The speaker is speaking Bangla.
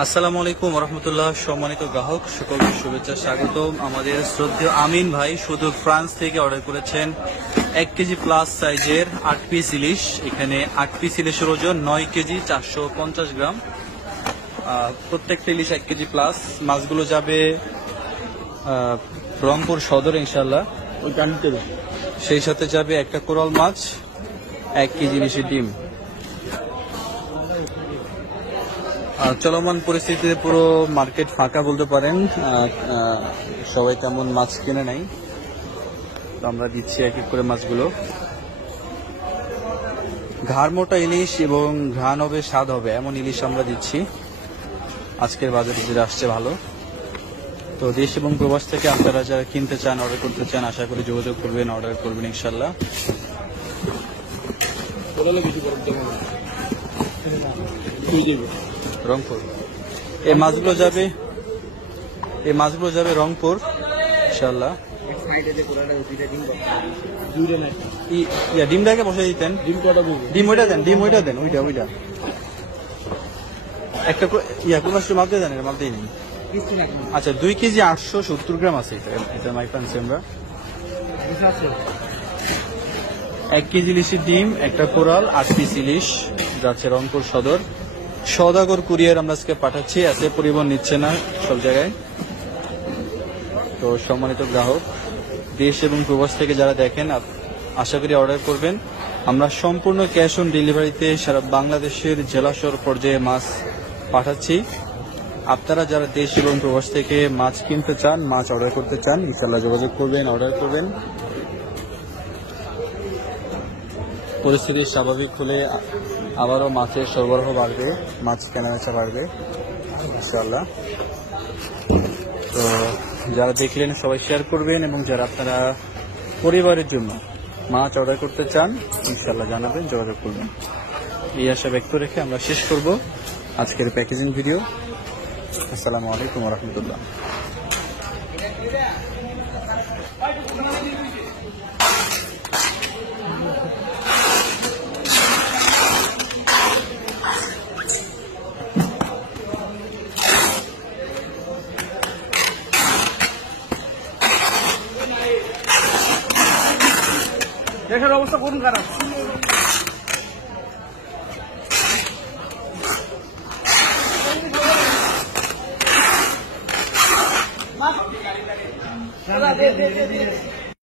আসসালামু আলাইকুম রহমতুল্লাহ। সম্মানিত গ্রাহক সকলকে শুভেচ্ছা স্বাগতম। আমাদের শ্রদ্ধেয় আমিন ভাই সুদূর ফ্রান্স থেকে অর্ডার করেছেন 1 কেজি প্লাস সাইজের 8 পিস ইলিশ। এখানে 8 পিস ইলিশের ওজন 9 কেজি 450 গ্রাম। প্রত্যেকটা ইলিশ 1 কেজি প্লাস। মাছগুলো যাবে রংপুর সদর ইনশাল্লাহ। সেই সাথে যাবে একটা কোরাল মাছ, 1 কেজি ইলিশের ডিম। চলমান পরিস্থিতিতে পুরো মার্কেট ফাঁকা বলতে পারেন। সবাই তেমন মাছ কিনে নাই, তো আমরা দিচ্ছি এক এক করে মাছগুলো। ঘাড় মোটা ইলিশ এবং ঘ্রাণ হবে, স্বাদ হবে এমন ইলিশ আমরা দিচ্ছি। আজকের বাজারে যেটা আসছে ভালো। তো দেশ এবং প্রবাস থেকে আপনারা যারা কিনতে চান, অর্ডার করতে চান, আশা করি যোগাযোগ করবেন, অর্ডার করবেন ইনশাল্লাহ। রংপুর এই মাছগুলো যাবে রংপুর ইনশাল্লাহ। ডিমটাকে বসে দিতেন, ডিম ওইটা দেন ওইটা একটা কোন মাপতে দেন, এটা মাপতেই নেই। আচ্ছা 2 কেজি 870 গ্রাম আছে এটা মাইক আনছি আমরা। 1 কেজি ইলিশের ডিম, একটা কোরাল, 8 পিস ইলিশ যাচ্ছে রংপুর সদর। সওদাগর কুরিয়ার আমরা আজকে পাঠাচ্ছি, আছে পরিবহন নিচ্ছে না সব জায়গায়। তো সম্মানিত গ্রাহক দেশ এবং প্রবাস থেকে যারা দেখেন, আশা করি অর্ডার করবেন। আমরা সম্পূর্ণ ক্যাশ অন ডেলিভারিতে সারা বাংলাদেশের জেলা শহর পর্যায়ে মাছ পাঠাচ্ছি। আপনারা যারা দেশ এবং প্রবাস থেকে মাছ কিনতে চান, মাছ অর্ডার করতে চান, ইনশাআল্লাহ যোগাযোগ করবেন, অর্ডার করবেন। পরিস্থিতি স্বাভাবিক হলে আবারও মাছের সরবরাহ বাড়বে, মাছ কেনাবেচা বাড়বে ইনশাআল্লাহ। তো যারা দেখলেন সবাই শেয়ার করবেন, এবং যারা আপনারা পরিবারের জন্য মাছ অর্ডার করতে চান ইনশাআল্লাহ জানাবেন, যোগাযোগ করবেন। এই আশা ব্যক্ত রেখে আমরা শেষ করব আজকের প্যাকেজিং ভিডিও। আসসালামু আলাইকুম রহমতুল্লাহ। দেশের অবস্থা করুন খারাপ।